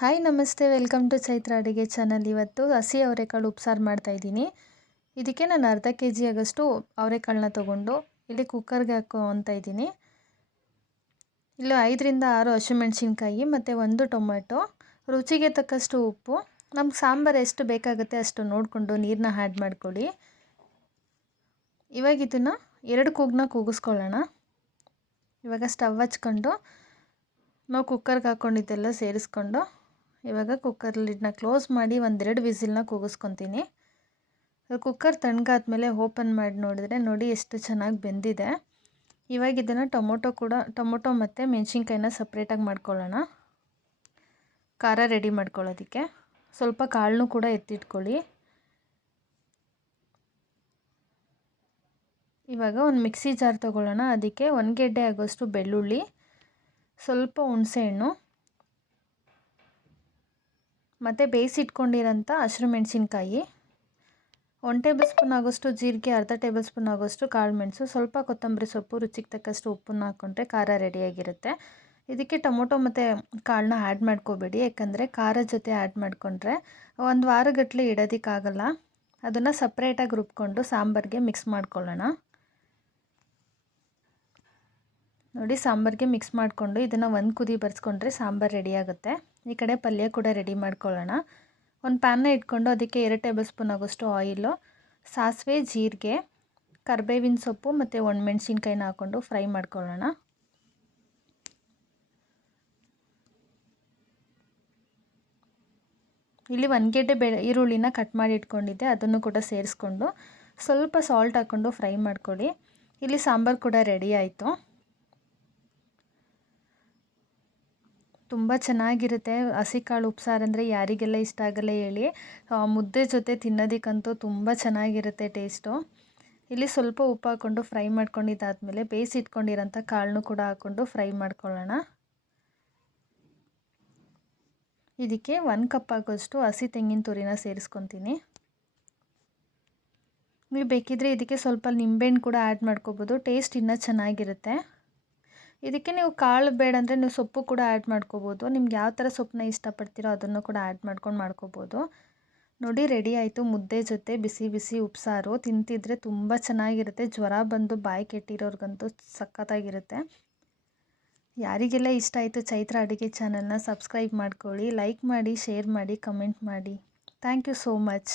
Hi ನಮಸ್ತೆ, welcome to Chaitra ಅಡುಗೆ channel. ಇವತ್ತು ಹಸಿ ಅವರೆಕಾಳು ಉಪ್ಸಾರು ಮಾಡ್ತಾಯಿದ್ದೀನಿ. ಇದಕ್ಕೆ ನಾನು ಅರ್ಧ kg ಆಗಷ್ಟು ಅವರೆಕಾಳನ್ನ ತೊಗೊಂಡು ಇಲ್ಲಿ ಕುಕ್ಕರ್ಗೆ ಹಾಕ್ಕೊತಾ ಇದ್ದೀನಿ. ಇಲ್ಲಿ 5ರಿಂದ 6 ಹಸಿಮೆಣಸಿನ್ಕಾಯಿ ಮತ್ತು 1 ಟೊಮೆಟೊ, ರುಚಿಗೆ ತಕ್ಕಷ್ಟು ಉಪ್ಪು. ನಮ್ಗೆ ಸಾಂಬಾರು ಎಷ್ಟು ಬೇಕಾಗುತ್ತೆ ಅಷ್ಟು ನೋಡಿಕೊಂಡು ನೀರನ್ನ ಆ್ಯಡ್ ಮಾಡ್ಕೊಳ್ಳಿ. ಇವಾಗ ಇದನ್ನು 2 ಕೂಗನ್ನ ಕೂಗಿಸ್ಕೊಳ್ಳೋಣ. ಇವಾಗ ಸ್ಟವ್ ಹಚ್ಕೊಂಡು ನಾವು ಕುಕ್ಕರ್ಗೆ ಹಾಕ್ಕೊಂಡಿದ್ದೆಲ್ಲ ಸೇರಿಸ್ಕೊಂಡು ಇವಾಗ ಕುಕ್ಕರ್ ಲಿಡ್ನ ಕ್ಲೋಸ್ ಮಾಡಿ 1-2 ವಿಸಿಲ್ನ ಕೂಗಿಸ್ಕೊತೀನಿ. ಕುಕ್ಕರ್ ತಣ್ಣಗಾದ್ಮೇಲೆ ಓಪನ್ ಮಾಡಿ ನೋಡಿದ್ರೆ ನೋಡಿ ಎಷ್ಟು ಚೆನ್ನಾಗಿ ಬೆಂದಿದೆ. ಇವಾಗ ಇದನ್ನು ಟೊಮೊಟೊ ಮತ್ತು ಮೆಣಸಿನ್ಕಾಯಿನ ಸಪ್ರೇಟಾಗಿ ಮಾಡ್ಕೊಳ್ಳೋಣ. ಖಾರ ರೆಡಿ ಮಾಡ್ಕೊಳ್ಳೋದಕ್ಕೆ ಸ್ವಲ್ಪ ಕಾಳನ್ನು ಕೂಡ ಎತ್ತಿಟ್ಕೊಳ್ಳಿ. ಇವಾಗ ಒಂದು ಮಿಕ್ಸಿ ಜಾರ್ ತೊಗೊಳ್ಳೋಣ. ಅದಕ್ಕೆ 1 ಗೆಡ್ಡೆ ಆಗೋಷ್ಟು ಬೆಳ್ಳುಳ್ಳಿ, ಸ್ವಲ್ಪ ಹುಣಸೆಹಣ್ಣು ಮತ್ತು ಬೇಯಿಸಿಟ್ಕೊಂಡಿರೋಂಥ ಹಸಿರು ಮೆಣಸಿನ್ಕಾಯಿ, 1 ಟೇಬಲ್ ಸ್ಪೂನ್ ಆಗೋಷ್ಟು ಜೀರಿಗೆ, ಅರ್ಧ ಟೇಬಲ್ ಸ್ಪೂನ್ ಆಗೋಷ್ಟು ಕಾಳು ಮೆಣಸು, ಸ್ವಲ್ಪ ಕೊತ್ತಂಬರಿ ಸೊಪ್ಪು, ರುಚಿಗೆ ತಕ್ಕಷ್ಟು ಉಪ್ಪನ್ನು ಹಾಕ್ಕೊಂಡ್ರೆ ಖಾರ ರೆಡಿಯಾಗಿರುತ್ತೆ. ಇದಕ್ಕೆ ಟೊಮೊಟೊ ಮತ್ತು ಕಾಳನ್ನ ಆ್ಯಡ್ ಮಾಡ್ಕೋಬೇಡಿ, ಯಾಕಂದರೆ ಖಾರ ಜೊತೆ ಆ್ಯಡ್ ಮಾಡಿಕೊಂಡ್ರೆ 1 ವಾರಗಟ್ಟಲೆ ಇಡೋದಕ್ಕಾಗಲ್ಲ. ಅದನ್ನು ಸಪ್ರೇಟಾಗಿ ರುಬ್ಕೊಂಡು ಸಾಂಬಾರಿಗೆ ಮಿಕ್ಸ್ ಮಾಡ್ಕೊಳ್ಳೋಣ. ನೋಡಿ, ಸಾಂಬಾರಿಗೆ ಮಿಕ್ಸ್ ಮಾಡಿಕೊಂಡು ಇದನ್ನು 1 ಕುದಿ ಬರ್ಸ್ಕೊಂಡ್ರೆ ಸಾಂಬಾರು ರೆಡಿಯಾಗುತ್ತೆ. ಈ ಕಡೆ ಪಲ್ಯ ಕೂಡ ರೆಡಿ ಮಾಡ್ಕೊಳ್ಳೋಣ. ಒಂದು ಪ್ಯಾನ್ನ ಇಟ್ಕೊಂಡು ಅದಕ್ಕೆ 2 ಟೇಬಲ್ ಸ್ಪೂನ್ ಆಗೋಷ್ಟು ಆಯಿಲು, ಸಾಸಿವೆ, ಜೀರಿಗೆ, ಕರಿಬೇವಿನ ಸೊಪ್ಪು ಮತ್ತು ಒಣಮೆಣ್ಸಿನ್ಕಾಯಿನ ಹಾಕ್ಕೊಂಡು ಫ್ರೈ ಮಾಡ್ಕೊಳ್ಳೋಣ. ಇಲ್ಲಿ 1 ಗೆಡ್ಡೆ ಈರುಳ್ಳಿನ ಕಟ್ ಮಾಡಿ ಇಟ್ಕೊಂಡಿದ್ದೆ, ಅದನ್ನು ಕೂಡ ಸೇರಿಸ್ಕೊಂಡು ಸ್ವಲ್ಪ ಸಾಲ್ಟ್ ಹಾಕ್ಕೊಂಡು ಫ್ರೈ ಮಾಡ್ಕೊಳ್ಳಿ. ಇಲ್ಲಿ ಸಾಂಬಾರು ಕೂಡ ರೆಡಿ ಆಯಿತು. ತುಂಬ ಚೆನ್ನಾಗಿರುತ್ತೆ. ಹಸಿ ಕಾಳು ಉಪ್ಸಾರು ಅಂದರೆ ಯಾರಿಗೆಲ್ಲ ಇಷ್ಟ ಆಗಲ್ಲ ಹೇಳಿ. ಮುದ್ದೆ ಜೊತೆ ತಿನ್ನೋದಕ್ಕಂತೂ ತುಂಬ ಚೆನ್ನಾಗಿರುತ್ತೆ ಟೇಸ್ಟು. ಇಲ್ಲಿ ಸ್ವಲ್ಪ ಉಪ್ಪು ಹಾಕ್ಕೊಂಡು ಫ್ರೈ ಮಾಡ್ಕೊಂಡಿದ್ದಾದಮೇಲೆ ಬೇಯಿಸಿಟ್ಕೊಂಡಿರೋಂಥ ಕಾಳನ್ನು ಕೂಡ ಹಾಕ್ಕೊಂಡು ಫ್ರೈ ಮಾಡ್ಕೊಳ್ಳೋಣ. ಇದಕ್ಕೆ 1 ಕಪ್ ಆಗೋಷ್ಟು ಹಸಿ ತೆಂಗಿನ ತುರಿನ ಸೇರಿಸ್ಕೊತೀನಿ. ನೀವು ಬೇಕಿದ್ದರೆ ಇದಕ್ಕೆ ಸ್ವಲ್ಪ ನಿಂಬೆಹಣ್ಣು ಕೂಡ ಆ್ಯಡ್ ಮಾಡ್ಕೋಬೋದು, ಟೇಸ್ಟ್ ಇನ್ನೂ ಚೆನ್ನಾಗಿರುತ್ತೆ. ಇದಕ್ಕೆ ನೀವು ಕಾಳು ಬೇಡ ಅಂದರೆ ನೀವು ಸೊಪ್ಪು ಕೂಡ ಆ್ಯಡ್ ಮಾಡ್ಕೋಬೋದು. ನಿಮ್ಗೆ ಯಾವ ಥರ ಸೊಪ್ಪನ್ನ ಇಷ್ಟಪಡ್ತೀರೋ ಅದನ್ನು ಕೂಡ ಆ್ಯಡ್ ಮಾಡ್ಕೋಬೋದು. ನೋಡಿ, ರೆಡಿ ಆಯಿತು. ಮುದ್ದೆ ಜೊತೆ ಬಿಸಿ ಬಿಸಿ ಉಪ್ಸಾರು ತಿಂತಿದ್ರೆ ತುಂಬ ಚೆನ್ನಾಗಿರುತ್ತೆ. ಜ್ವರ ಬಂದು ಬಾಯಿ ಕೆಟ್ಟಿರೋರ್ಗಂತೂ ಸಖತ್ತಾಗಿರುತ್ತೆ. ಯಾರಿಗೆಲ್ಲ ಇಷ್ಟ ಆಯಿತು ಚೈತ್ರ ಅಡುಗೆ ಚಾನಲ್ನ ಸಬ್ಸ್ಕ್ರೈಬ್ ಮಾಡ್ಕೊಳ್ಳಿ, ಲೈಕ್ ಮಾಡಿ, ಶೇರ್ ಮಾಡಿ, ಕಮೆಂಟ್ ಮಾಡಿ. Thank you so much.